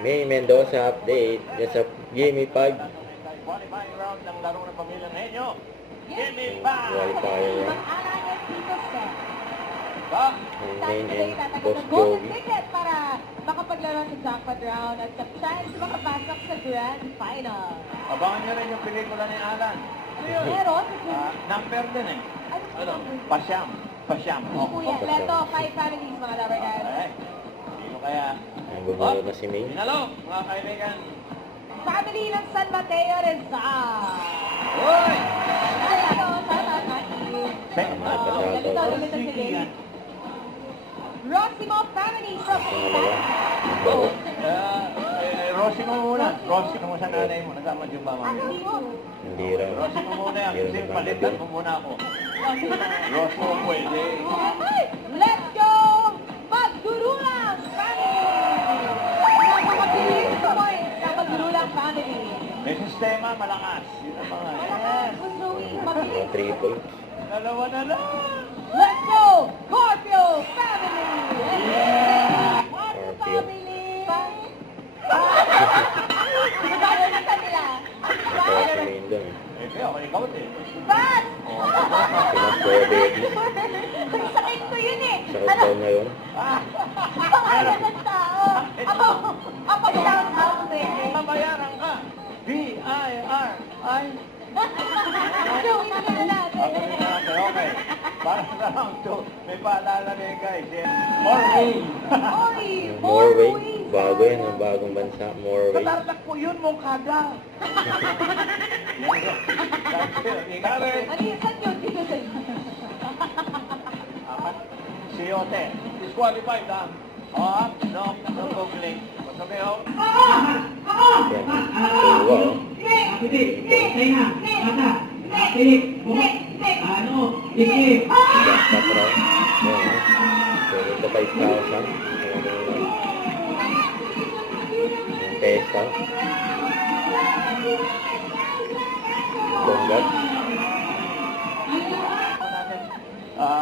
May Mendoza update dyan sa Gimme 5. Qualifying round ng laro ng Pamilyang Henyo. Gimme Qualifier round. Main and Boss Golden Joey. ticket para makapaglaro sa jackpot round at sa chance makapasok sa grand final. Abangan nyo rin yung pelikula ni Alan. Meron? Number din eh. Ano? Pasyam. Pasyam. Si Kuya Leto, 5 families mga lover guys. Okay. Sino kaya? Ang bumulot na si May. Pinalo, mga kaibigan. Family ng San Mateo Rizal. Hoy! Hello, tama, Kaki. Ganito ulit ang sila. Rosimo family from Pangalawa. Ilan. Rosie mo muna. Rosie mo sa nanay mo. Nasama yung ba mami? Ano mo? Hindi raw. Rosie mo muna yan. Hindi Kasi raw palitan mo muna ako. Rosie mo pwede. Let's go! Magdurulang family! Nakakabilis points sa Magdurulang family. May sistema, malakas. Yun ang mga. Malakas, Gusto mabilis. Mga triple. Dalawa na lang. Let's go! Scorpio family! Scorpio Scorpio. family! Magkano na kanila? Natawa si May doon. Eh, kaya ako ikaw din. Bas! Pinag-probability. Ang sakit ko yun eh! Sakit daw ngayon. Pangalan ng tao! Ako lang ang rin. Mabayaran ka. B-I-R-I. Gawin na natin. Okay. Para sa round 2, may paalala na yung guys. Norway. Oy! Norway. Bago yan. Ang bagong bansa. Norway. Tatartak po yun, Mongkada. Ano yung saan yun? Dito sa Siyote. Disqualified ha. No googling. Masabi ho. Yan. Tuwa oh. Jackpot round. Yan oh. Pwede sa 5,000. Ang pesa. Congrats.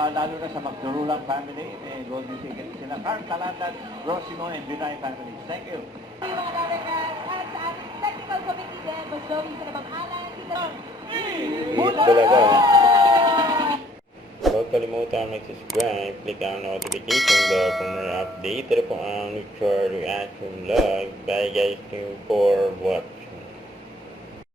Lalo na sa Magdurulang family, Golden Ticket sila. Carl Talandan, Rosimo, and Binay families. Thank you. mga Labergas at sa ating technical committee din, Boss Joey, sa nabang alan, Tita Hit talaga. Huwag kalimutan mag-subscribe, click ang notification bell for more update. Ito po ang Luchar Reaction Vlog. Bye guys, for what?